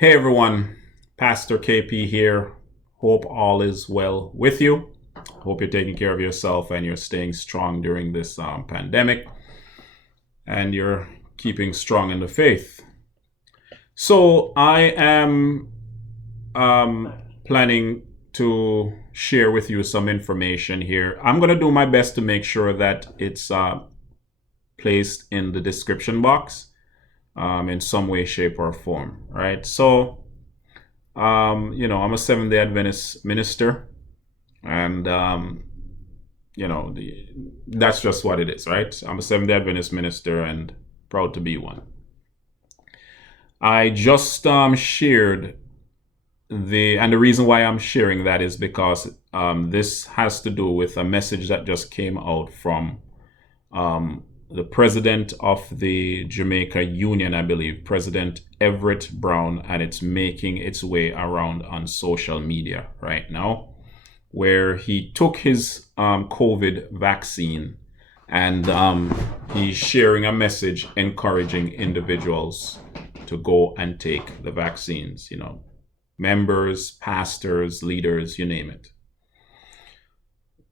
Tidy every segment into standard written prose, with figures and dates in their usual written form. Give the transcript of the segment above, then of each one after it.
Hey everyone, Pastor KP here. Hope all is well with you. Hope you're taking care of yourself and you're staying strong during this pandemic and you're keeping strong in the faith. So, I am planning to share with you some information here. I'm going to do my best to make sure that it's placed in the description box in some way, shape, or form, right? So, I'm a Seventh-day Adventist minister, and that's just what it is, right? I'm a Seventh-day Adventist minister and proud to be one. I just shared the reason why I'm sharing that is because this has to do with a message that just came out from the president of the Jamaica Union, I believe, President Everett Brown, and it's making its way around on social media right now, where he took his COVID vaccine and he's sharing a message encouraging individuals to go and take the vaccines, members, pastors, leaders, you name it.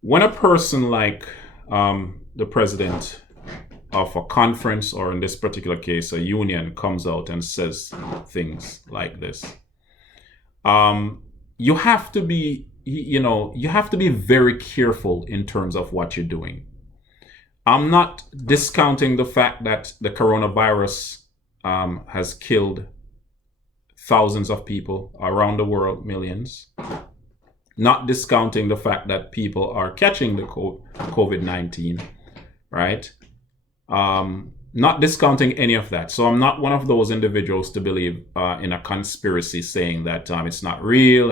When a person like the president of a conference, or in this particular case, a union, comes out and says things like this, you have to be, very careful in terms of what you're doing. I'm not discounting the fact that the coronavirus has killed thousands of people around the world, millions. Not discounting the fact that people are catching the COVID-19, right? Not discounting any of that. So I'm not one of those individuals to believe in a conspiracy saying that it's not real,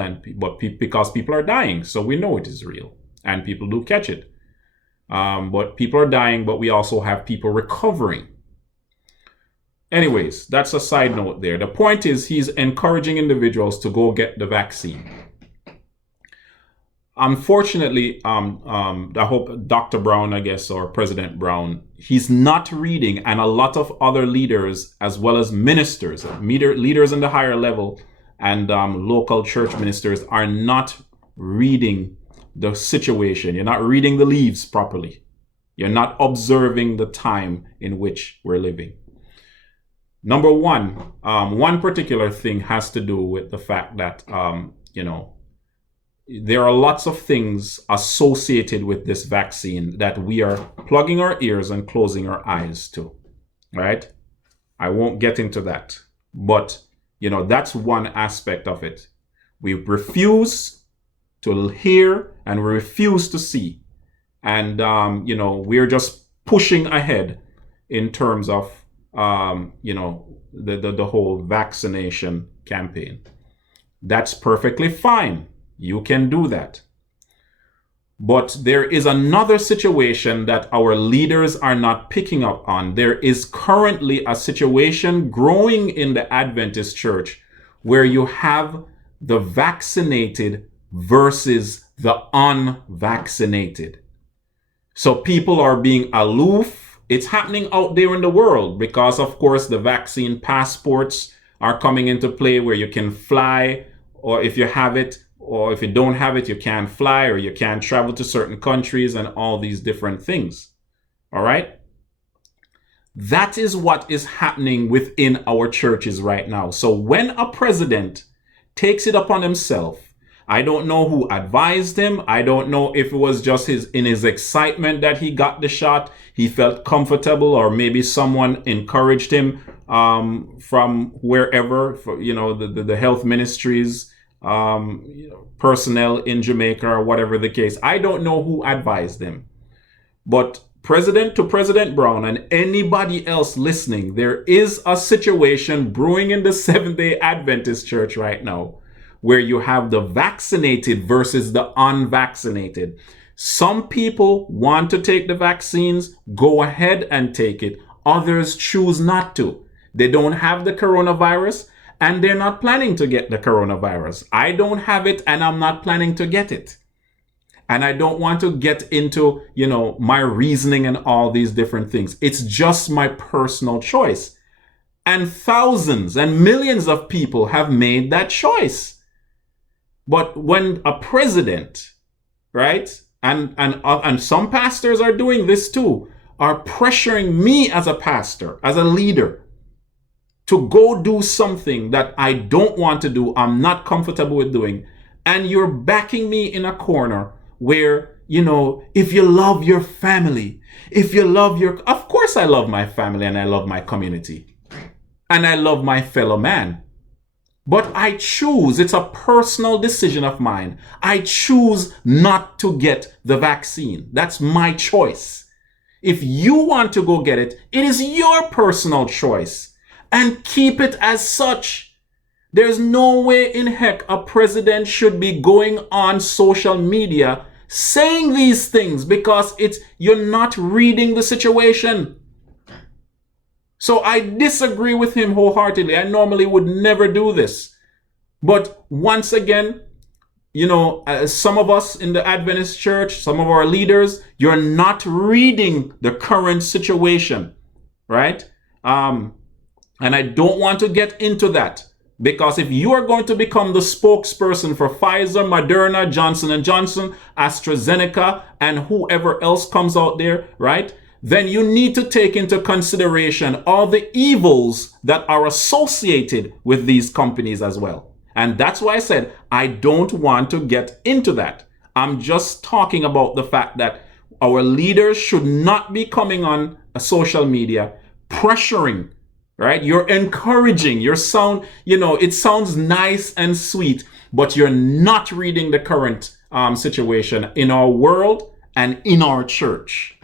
because people are dying, so we know it is real, and people do catch it. But people are dying, but we also have people recovering. Anyways, that's a side note there. The point is, he's encouraging individuals to go get the vaccine. Unfortunately, I hope Dr. Brown, I guess, or President Brown, he's not reading, and a lot of other leaders, as well as ministers, leaders in the higher level, and local church ministers are not reading the situation. You're not reading the leaves properly. You're not observing the time in which we're living. Number one, one particular thing has to do with the fact that, there are lots of things associated with this vaccine that we are plugging our ears and closing our eyes to, right? I won't get into that, but, that's one aspect of it. We refuse to hear and we refuse to see. And, we're just pushing ahead in terms of, the whole vaccination campaign. That's perfectly fine. You can do that. But there is another situation that our leaders are not picking up on. There is currently a situation growing in the Adventist church where you have the vaccinated versus the unvaccinated. So people are being aloof. It's happening out there in the world because, of course, the vaccine passports are coming into play where you can fly, or if you have it, or if you don't have it, you can't fly, or you can't travel to certain countries, and all these different things. All right? That is what is happening within our churches right now. So when a president takes it upon himself, I don't know who advised him. I don't know if it was just in his excitement that he got the shot, he felt comfortable, or maybe someone encouraged him from wherever, the health ministries, personnel in Jamaica, or whatever the case. I don't know who advised them. But President Brown and anybody else listening, there is a situation brewing in the Seventh-day Adventist Church right now where you have the vaccinated versus the unvaccinated. Some people want to take the vaccines, go ahead and take it. Others choose not to. They don't have the coronavirus, and they're not planning to get the coronavirus. I don't have it, and I'm not planning to get it. And I don't want to get into, my reasoning and all these different things. It's just my personal choice. And thousands and millions of people have made that choice. But when a president, right, and some pastors are doing this too, are pressuring me as a pastor, as a leader, to go do something that I don't want to do, I'm not comfortable with doing, and you're backing me in a corner where, if you love your family, of course I love my family and I love my community and I love my fellow man. But I choose, it's a personal decision of mine. I choose not to get the vaccine. That's my choice. If you want to go get it, it is your personal choice. And keep it as such. There's no way in heck a president should be going on social media saying these things because you're not reading the situation. So I disagree with him wholeheartedly. I normally would never do this. But once again, some of us in the Adventist church, some of our leaders, you're not reading the current situation, right? And I don't want to get into that, because if you are going to become the spokesperson for Pfizer, Moderna, Johnson & Johnson, AstraZeneca, and whoever else comes out there, right? Then you need to take into consideration all the evils that are associated with these companies as well. And that's why I said I don't want to get into that. I'm just talking about the fact that our leaders should not be coming on social media pressuring, right? You're encouraging, it sounds nice and sweet, but you're not reading the current situation in our world and in our church.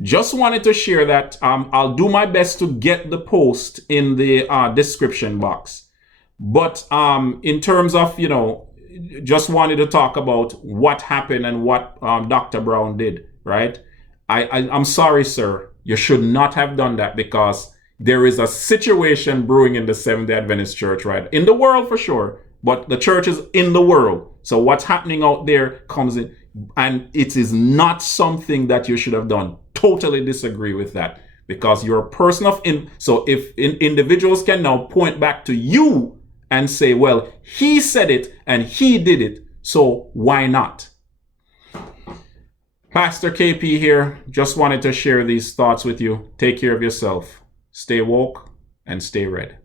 Just wanted to share that. I'll do my best to get the post in the description box. But in terms of, just wanted to talk about what happened and what Dr. Brown did, right? I'm sorry, sir. You should not have done that, because there is a situation brewing in the Seventh-day Adventist Church, right? In the world for sure, but the church is in the world. So what's happening out there comes in, and it is not something that you should have done. Totally disagree with that, because you're a person so if individuals can now point back to you and say, well, he said it and he did it, so why not? Pastor KP here. Just wanted to share these thoughts with you. Take care of yourself. Stay woke and stay red.